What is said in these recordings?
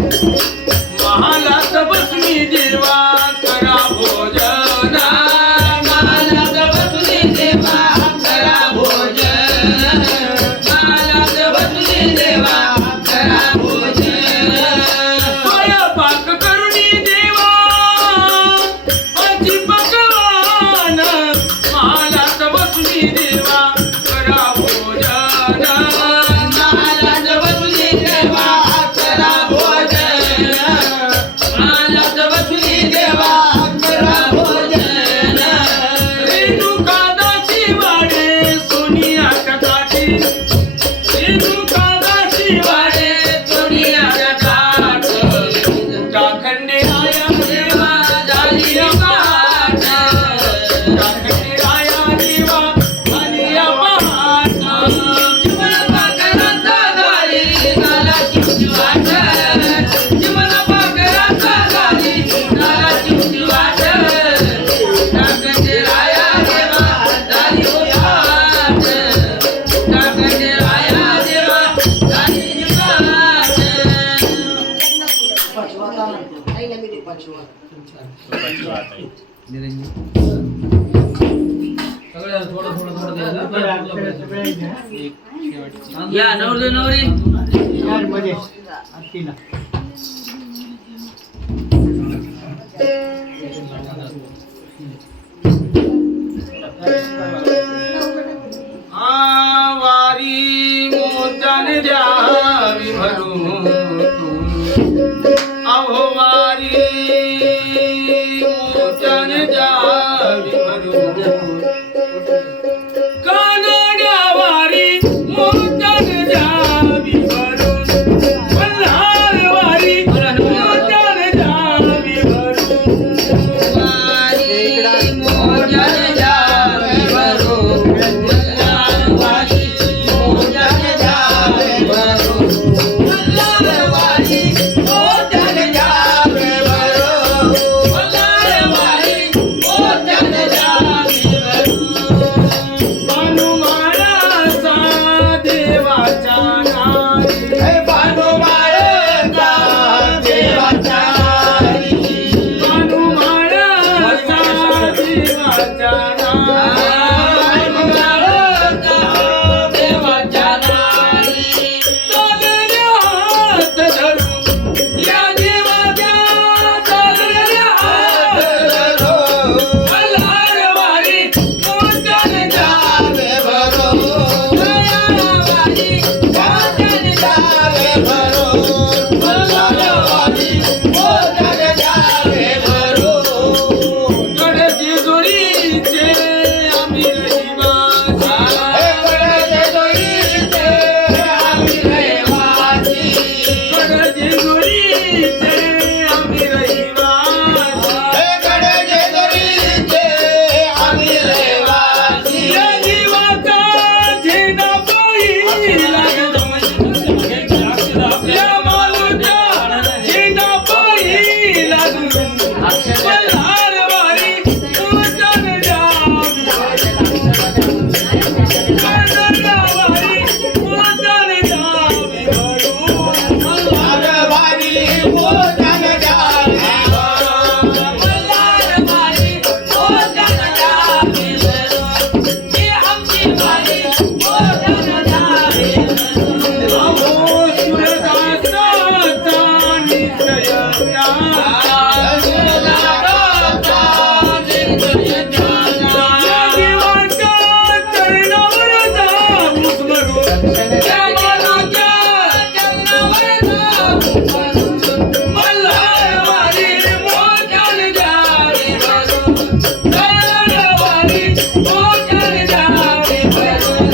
महालात बसली देवा करा भोजन महालात बसली देवा करा भोजन महालात बसली देवा करा भोजन स्वयंपाक करुणी देवा माझी भगवान महालात बसली देवा करा भोजन महालात बसली देवा करा भोजन महालात बसली देवा करा भोजन रेणुका दासी वाडे सोनियाच्या काठी रेणुका दासी वाडे सोनियाच्या काठ चाखंडे राया देवा झाली पाठ चाखंडे राया देवा झाली पाठ जीवन पाकराचा झाली झालाची उजवाट जीवन पाकराचा झाली झालाची उजवाट चाखंडे राया देवा झाली पाठ चाखंडे राया देवा झाली पाठ या नवरी नवरी वारी मोत्याने द्यावी भरून अहो वारी मोत्याने द्यावी भरून कानड्या वारी मोत्याने द्यावी भरून मल्हार वारी मोत्याने द्यावी भरून वारी मोत्याने द्यावी भरून मल्हार वारी मोत्याने द्यावी भरून मल्हार वारी मोत्याने द्यावी भरून मल्हार वारी मोत्याने द्यावी भरून भानुमाळाचा देवाचा नारी हे भानुमाळाचा देवाचा नारी भानुमाळाचा देवाचा नारी भानुमाळाचा देवाचा नारी चालल्या हात धरून या देवाच्या चालल्या हात धरून मल्हार वारी मोत्याने द्यावे भरून मल्हार वारी मोत्याने द्यावे भरून मल्हार वारी मोत्याने द्यावे भरून गडची जोडीचे आम्ही रहिवासी गडची जोडीचे आम्ही रहिवासी गडची जोडीचे आम्ही रहिवासी गडची जोडीचे आम्ही रहिवासी या जीवाचा झेंडा पहिला या मालूचा झेंडा पहिला मल्हार वारी मोत्याने द्यावी मल्हार वारी मोत्याने द्यावी भरून मल्हार वारी मोत्याने द्यावी भरून मल्हार वारी मोत्याने द्यावी भरून ही आमची वारी मोत्याने द्यावी भरून अहो सुरदासाचा निश्चय द्या सुरदासाचा निश्चय द्या या देवाच्या चरणावर जाऊ स्मरून त्या मानवाच्या चरणावर जाऊ स्मरून मल्हार वारी मोत्याने द्यावी भरून मल्हार वारी मोत्याने द्यावी भरून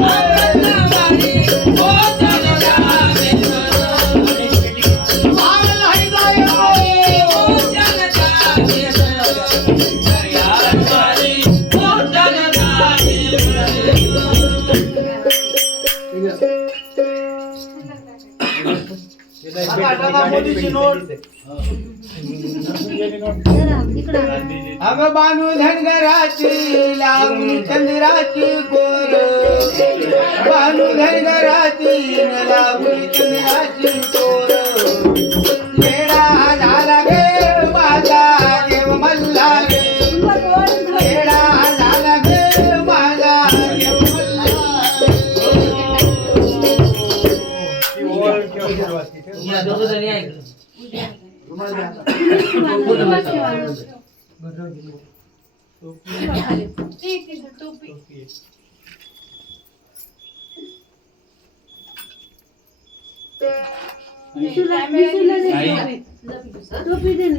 मल्हार वारी मोत्याने द्यावी भरून मोत्याने द्यावी भरून मल्हार वारी मोत्याने द्यावी अग बानू धनगराची लागून चंद्राची कोर बानू धनगराची लागून चंद्राची कोर या दोघं जणी ऐक टोपी दे ना.